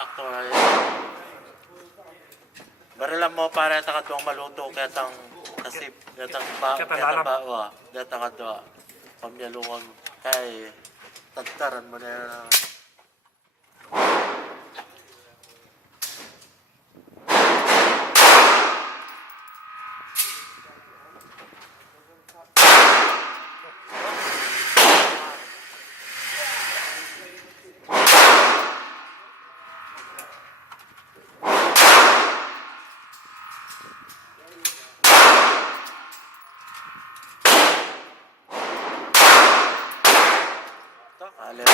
aktual. Barilan mo para takatong maluto katang kasip katang bawa katang adwa pamyalungon kay tagtaran mo na ale.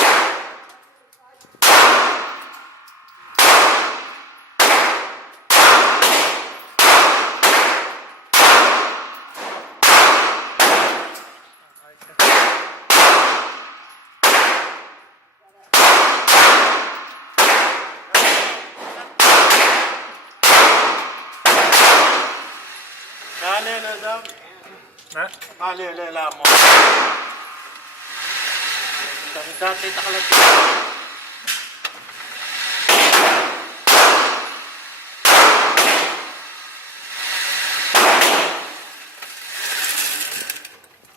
Kali na daw. Ha? Kali na mo. Dati nakalat.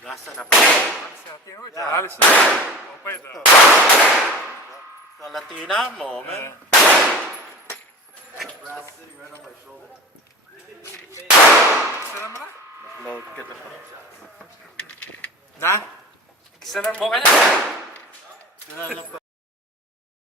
Lasa na pa. Alis na. Okay daw. Kalatina mo, man. Isa naman na? Load ka na. Na? Isa naman mo ka na. Wala na pa.